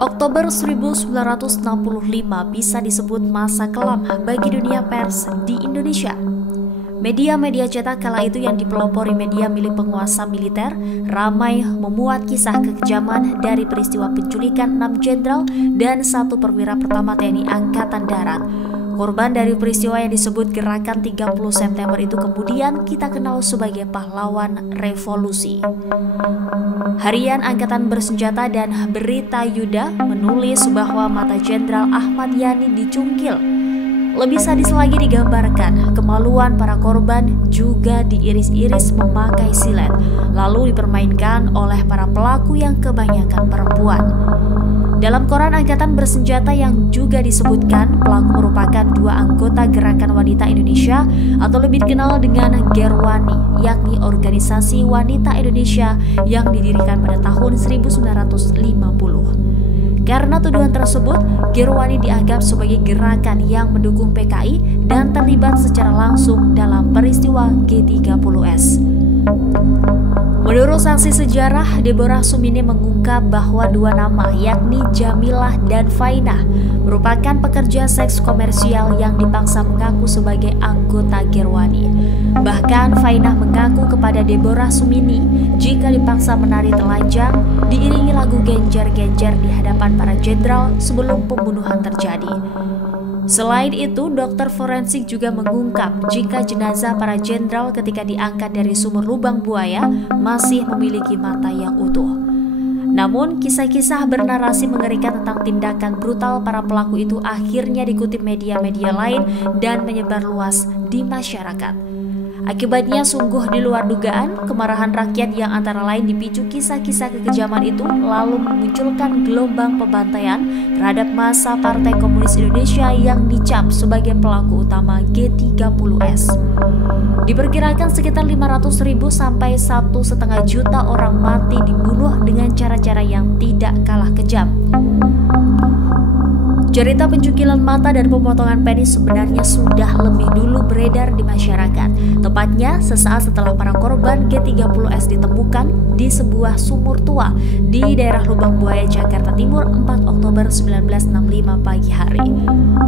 Oktober 1965 bisa disebut masa kelam bagi dunia pers di Indonesia. Media-media cetak kala itu yang dipelopori media milik penguasa militer ramai memuat kisah kekejaman dari peristiwa penculikan 6 jenderal dan 1 perwira pertama TNI Angkatan Darat. Korban dari peristiwa yang disebut Gerakan 30 September itu kemudian kita kenal sebagai pahlawan revolusi. Harian Angkatan Bersenjata dan Berita Yuda menulis bahwa mata Jenderal Ahmad Yani dicungkil. Lebih sadis lagi digambarkan, kemaluan para korban juga diiris-iris memakai silet, lalu dipermainkan oleh para pelaku yang kebanyakan perempuan. Dalam koran Angkatan Bersenjata yang juga disebutkan, pelaku merupakan 2 anggota Gerakan Wanita Indonesia atau lebih dikenal dengan Gerwani, yakni organisasi wanita Indonesia yang didirikan pada tahun 1950. Karena tuduhan tersebut, Gerwani dianggap sebagai gerakan yang mendukung PKI dan terlibat secara langsung dalam peristiwa G30S. Menurut saksi sejarah, Deborah Sumini mengungkap bahwa 2 nama yakni Jamilah dan Fainah merupakan pekerja seks komersial yang dipaksa mengaku sebagai anggota Gerwani. Bahkan Fainah mengaku kepada Deborah Sumini jika dipaksa menari telanjang diiringi lagu genjer-genjer di hadapan para jenderal sebelum pembunuhan terjadi. Selain itu, dokter forensik juga mengungkap jika jenazah para jenderal ketika diangkat dari sumur lubang buaya masih memiliki mata yang utuh. Namun, kisah-kisah bernarasi mengerikan tentang tindakan brutal para pelaku itu akhirnya dikutip media-media lain dan menyebar luas di masyarakat. Akibatnya sungguh di luar dugaan, kemarahan rakyat yang antara lain dipicu kisah-kisah kekejaman itu lalu memunculkan gelombang pembantaian terhadap massa Partai Komunis Indonesia yang dicap sebagai pelaku utama G30S. Diperkirakan sekitar 500.000 sampai 1,5 juta orang mati dibunuh dengan cara-cara yang tidak kalah kejam. Cerita pencukilan mata dan pemotongan penis sebenarnya sudah lebih dulu beredar di masyarakat. Tepatnya sesaat setelah para korban G30S ditemukan di sebuah sumur tua di daerah Lubang Buaya, Jakarta Timur 4 Oktober 1965 pagi hari.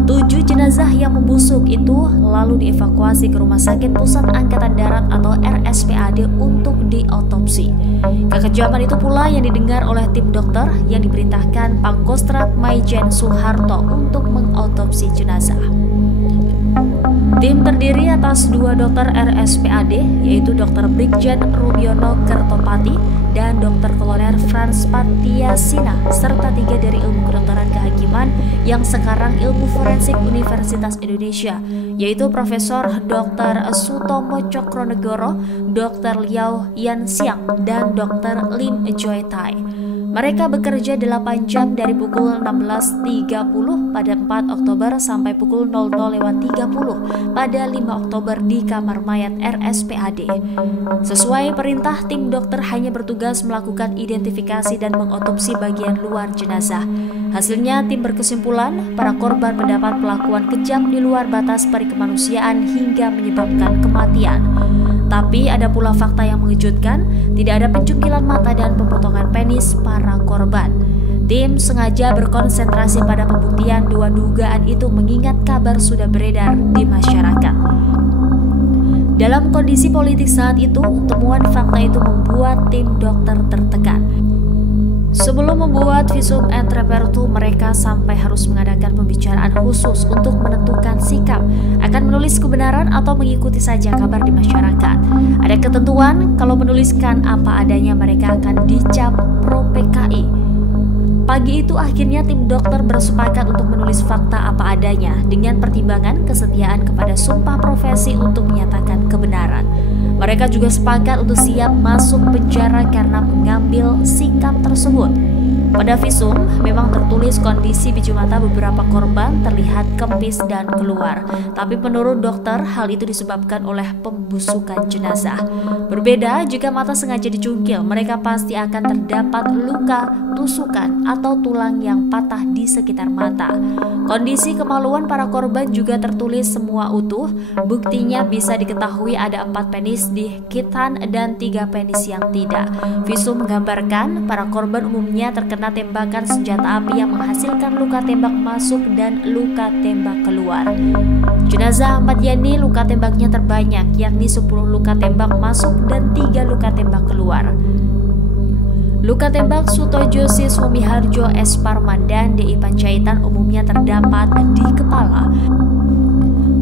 7 jenazah yang membusuk itu lalu dievakuasi ke Rumah Sakit Pusat Angkatan Darat atau RSPAD untuk diotopsi. Kekejaman itu pula yang didengar oleh tim dokter yang diperintahkan Pangkostrat Maijen Soeharto untuk mengotopsi jenazah. Tim terdiri atas 2 dokter RSPAD, yaitu Dr. Brigjen Rubiono Kertopati dan Dr. Kolonel Frans Patiasina, serta 3 dari ilmu kedokteran kehakiman yang sekarang ilmu forensik Universitas Indonesia, yaitu Profesor Dr. Sutomo Cokronegoro, Dr. Liao Yanxiang, dan Dr. Lim Joy Tai. Mereka bekerja 8 jam dari pukul 16.30 pada 4 Oktober sampai pukul 00.30 pada 5 Oktober di kamar mayat RSPAD. Sesuai perintah, tim dokter hanya bertugas melakukan identifikasi dan mengotopsi bagian luar jenazah. Hasilnya, tim berkesimpulan para korban mendapat perlakuan kejam di luar batas perikemanusiaan hingga menyebabkan kematian. Tapi ada pula fakta yang mengejutkan, tidak ada pencukilan mata dan pemotongan penis para korban. Tim sengaja berkonsentrasi pada pembuktian 2 dugaan itu mengingat kabar sudah beredar di masyarakat. Dalam kondisi politik saat itu, temuan fakta itu membuat tim dokter tertekan. Sebelum membuat visum et repertum, mereka sampai harus mengadakan pembicaraan khusus untuk menentukan sikap, akan menulis kebenaran atau mengikuti saja kabar di masyarakat. Ada ketentuan, kalau menuliskan apa adanya mereka akan dicap pro PKI. Pagi itu akhirnya tim dokter bersepakat untuk menulis fakta apa adanya dengan pertimbangan kesetiaan kepada sumpah profesi untuk menyatakan kebenaran. Mereka juga sepakat untuk siap masuk penjara karena mengambil sikap tersebut. Pada visum memang tertulis kondisi biji mata beberapa korban terlihat kempis dan keluar. Tapi menurut dokter hal itu disebabkan oleh pembusukan jenazah. Berbeda jika mata sengaja dicungkil, mereka pasti akan terdapat luka, tusukan, atau tulang yang patah di sekitar mata. Kondisi kemaluan para korban juga tertulis semua utuh. Buktinya bisa diketahui ada 4 penis di khitan dan 3 penis yang tidak. Visum menggambarkan para korban umumnya terkena terkena tembakan senjata api yang menghasilkan luka tembak masuk dan luka tembak keluar. Jenazah Ahmad Yani luka tembaknya terbanyak, yakni 10 luka tembak masuk dan 3 luka tembak keluar. Luka tembak Sutojo Siswomiharjo S. Parman dan DI Panjaitan umumnya terdapat di kepala.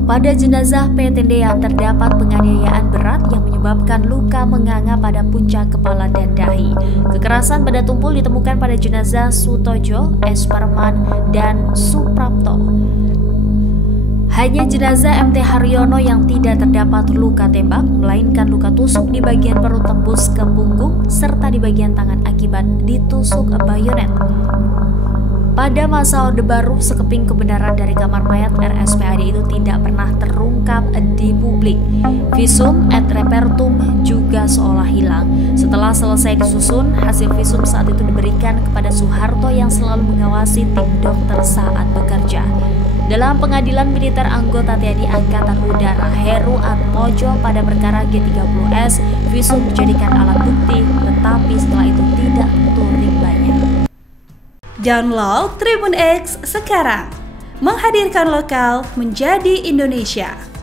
Pada jenazah Petendea terdapat penganiayaan berat yang menyebabkan luka menganga pada puncak kepala dan dahi. Kekerasan pada tumpul ditemukan pada jenazah Sutojo, S. Parman, dan Suprapto. Hanya jenazah MT Haryono yang tidak terdapat luka tembak, melainkan luka tusuk di bagian perut tembus ke punggung serta di bagian tangan akibat ditusuk bayonet. Pada masa Orde Baru, sekeping kebenaran dari kamar mayat RSPAD itu tidak pernah terungkap di publik. Visum et repertum juga seolah hilang. Setelah selesai disusun, hasil visum saat itu diberikan kepada Soeharto yang selalu mengawasi tim dokter saat bekerja. Dalam pengadilan militer anggota TNI Angkatan Udara Heru Atmojo pada perkara G30S, visum dijadikan alat bukti, tetapi setelah itu tidak turing banyak. Download Tribun X sekarang, menghadirkan lokal menjadi Indonesia.